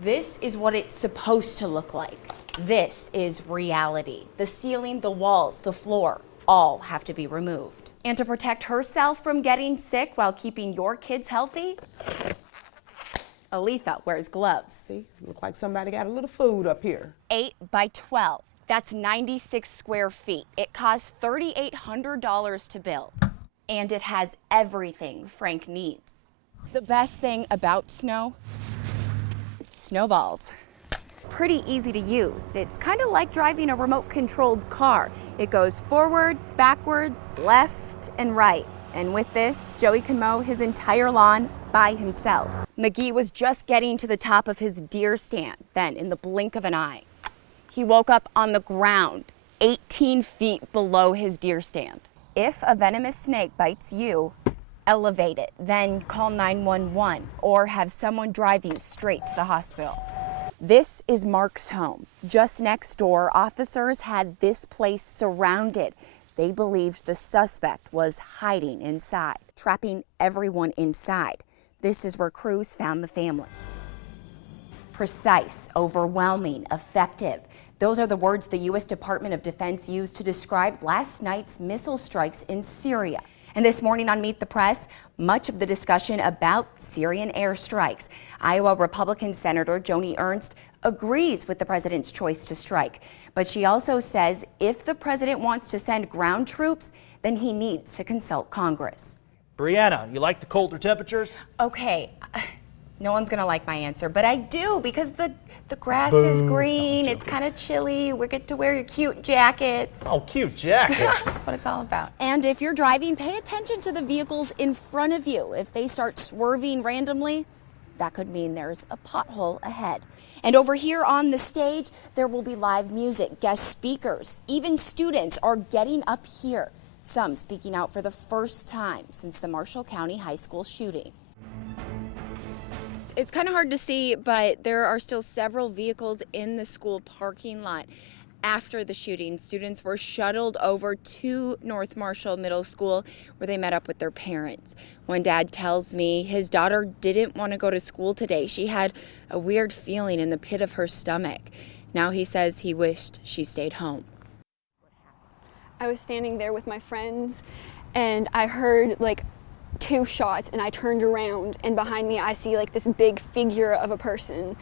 This is what it's supposed to look like. This is reality. The ceiling, the walls, the floor, all have to be removed. And to protect herself from getting sick while keeping your kids healthy, Aletha wears gloves. See, look like somebody got a little food up here. 8 by 12. That's 96 square feet. It costs $3,800 to build. And it has everything Frank needs. The best thing about snow, snowballs. Pretty easy to use. It's kind of like driving a remote-controlled car. It goes forward, backward, left, and right. And with this, Joey can mow his entire lawn by himself. McGee was just getting to the top of his deer stand, then in the blink of an eye, he woke up on the ground, 18 feet below his deer stand. If a venomous snake bites you, elevate it, then call 911 or have someone drive you straight to the hospital. This is Mark's home. Just next door, officers had this place surrounded. They believed the suspect was hiding inside, trapping everyone inside. This is where crews found the family. Precise, overwhelming, effective. Those are the words the U.S. Department of Defense used to describe last night's missile strikes in Syria. And this morning on Meet the Press, much of the discussion about Syrian airstrikes. Iowa Republican Senator Joni Ernst agrees with the president's choice to strike. But she also says if the president wants to send ground troops, then he needs to consult Congress. Brianna, you like the colder temperatures? Okay, no one's gonna like my answer, but I do because the grass is green, it's kind of chilly, we get to wear your cute jackets. Oh, cute jackets. That's what it's all about. And if you're driving, pay attention to the vehicles in front of you. If they start swerving randomly, that could mean there's a pothole ahead. And over here on the stage, there will be live music, guest speakers, even students are getting up here. Some speaking out for the first time since the Marshall County High School shooting. It's kind of hard to see, but there are still several vehicles in the school parking lot. After the shooting, students were shuttled over to North Marshall Middle School where they met up with their parents. One dad tells me his daughter didn't want to go to school today. She had a weird feeling in the pit of her stomach. Now he says he wished she stayed home. I was standing there with my friends and I heard like 2 shots and I turned around and behind me I see like this big figure of a person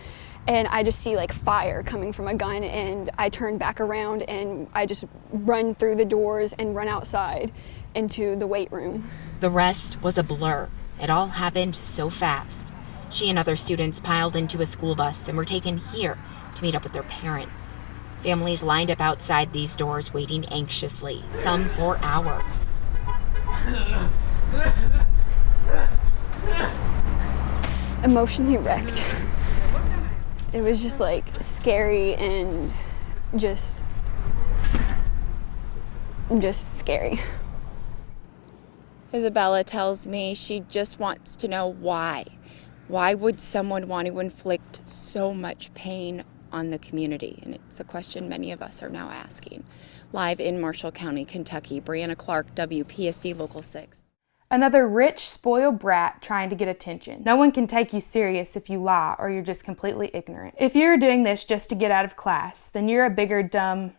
and I just see like fire coming from a gun and I turn back around and I just run through the doors and run outside into the weight room. The rest was a blur. It all happened so fast. She and other students piled into a school bus and were taken here to meet up with their parents. Families lined up outside these doors waiting anxiously, some for hours. Emotionally wrecked. It was just like scary and just scary. Isabella tells me she just wants to know why. Why would someone want to inflict so much pain on the community? And it's a question many of us are now asking. Live in Marshall County, Kentucky, Brianna Clark, WPSD Local 6. Another rich, spoiled brat trying to get attention. No one can take you serious if you lie or you're just completely ignorant. If you're doing this just to get out of class, then you're a bigger dumb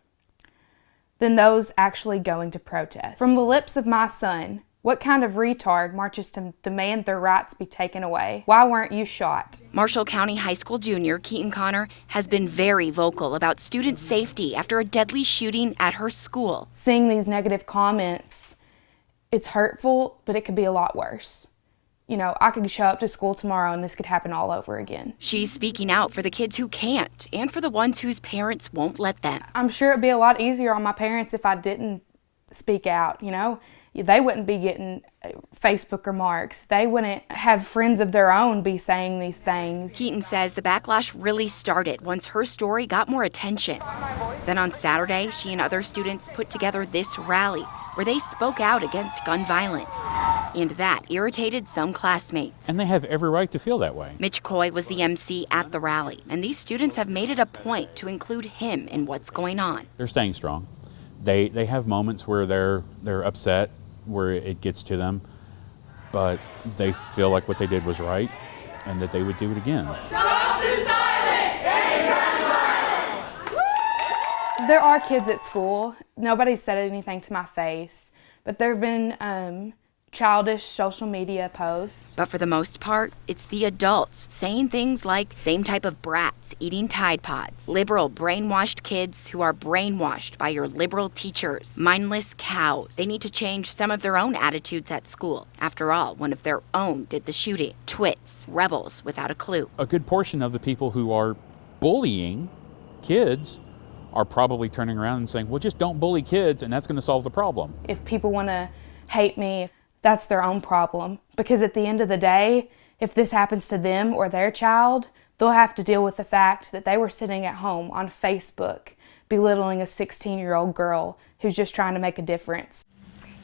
than those actually going to protest. From the lips of my son, what kind of retard marches to demand their rights be taken away? Why weren't you shot? Marshall County High School junior Keaton Connor has been very vocal about student safety after a deadly shooting at her school. Seeing these negative comments, it's hurtful, but it could be a lot worse. You know, I could show up to school tomorrow and this could happen all over again. She's speaking out for the kids who can't and for the ones whose parents won't let them. I'm sure it'd be a lot easier on my parents if I didn't speak out, you know? They wouldn't be getting Facebook remarks. They wouldn't have friends of their own be saying these things. Keaton says the backlash really started once her story got more attention. Then on Saturday, she and other students put together this rally where they spoke out against gun violence. And that irritated some classmates. And they have every right to feel that way. Mitch Coy was the MC at the rally, and these students have made it a point to include him in what's going on. They're staying strong. They have moments where they're upset, where it gets to them, but they feel like what they did was right and that they would do it again. Stop the silence! There are kids at school. Nobody said anything to my face, but there have been childish social media posts. But for the most part, it's the adults saying things like same type of brats eating Tide Pods, liberal brainwashed kids who are brainwashed by your liberal teachers, mindless cows. They need to change some of their own attitudes at school. After all, one of their own did the shooting. Twits, rebels without a clue. A good portion of the people who are bullying kids are probably turning around and saying, well, just don't bully kids and that's going to solve the problem. If people want to hate me, that's their own problem. Because at the end of the day, if this happens to them or their child, they'll have to deal with the fact that they were sitting at home on Facebook belittling a 16-year-old girl who's just trying to make a difference.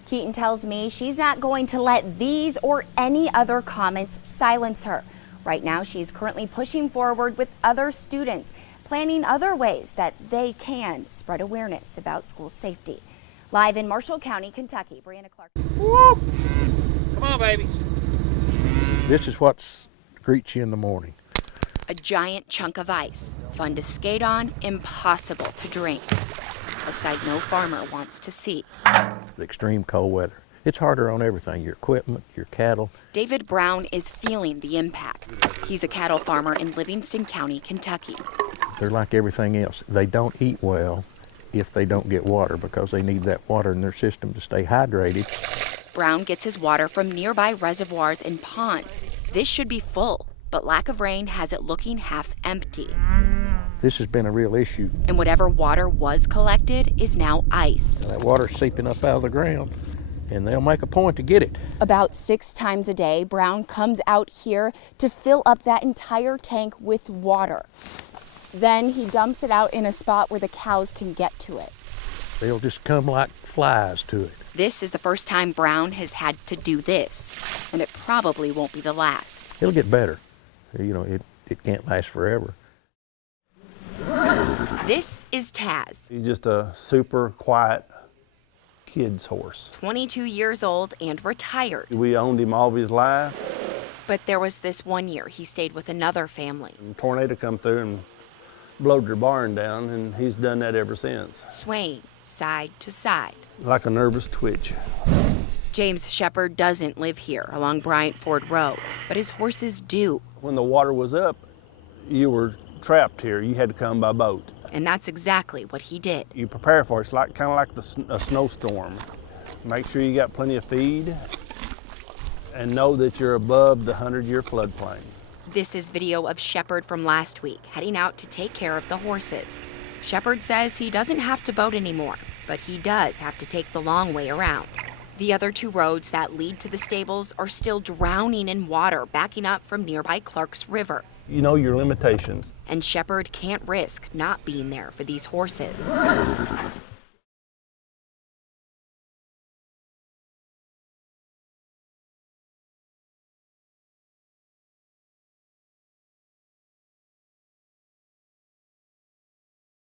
Keaton tells me she's not going to let these or any other comments silence her. Right now, she's currently pushing forward with other students, planning other ways that they can spread awareness about school safety. Live in Marshall County, Kentucky, Brianna Clark. Whoop. Come on, baby. This is what greets you in the morning. A giant chunk of ice, fun to skate on, impossible to drink. A sight no farmer wants to see. The extreme cold weather. It's harder on everything, your equipment, your cattle. David Brown is feeling the impact. He's a cattle farmer in Livingston County, Kentucky. They're like everything else. They don't eat well if they don't get water because they need that water in their system to stay hydrated. Brown gets his water from nearby reservoirs and ponds. This should be full, but lack of rain has it looking half empty. This has been a real issue. And whatever water was collected is now ice. That water's seeping up out of the ground, and they'll make a point to get it. About 6 times a day, Brown comes out here to fill up that entire tank with water. Then he dumps it out in a spot where the cows can get to it. They'll just come like flies to it. This is the first time Brown has had to do this, and it probably won't be the last. It'll get better. You know, it can't last forever. This is Taz, He's just a super quiet kid's horse. 22 years old and retired. We owned him all of his life. But there was this one year he stayed with another family. A tornado come through and blowed their barn down, and he's done that ever since. Swaying side to side. Like a nervous twitch. James Shepard doesn't live here along Bryant Ford Road, but his horses do. When the water was up, you were trapped here. You had to come by boat. And that's exactly what he did. You prepare for it. It's like kind of like a snowstorm. Make sure you got plenty of feed and know that you're above the 100-year floodplain. This is video of Shepard from last week, heading out to take care of the horses. Shepard says he doesn't have to boat anymore, but he does have to take the long way around. The other 2 roads that lead to the stables are still drowning in water backing up from nearby Clark's River. You know your limitations. And Shepard can't risk not being there for these horses.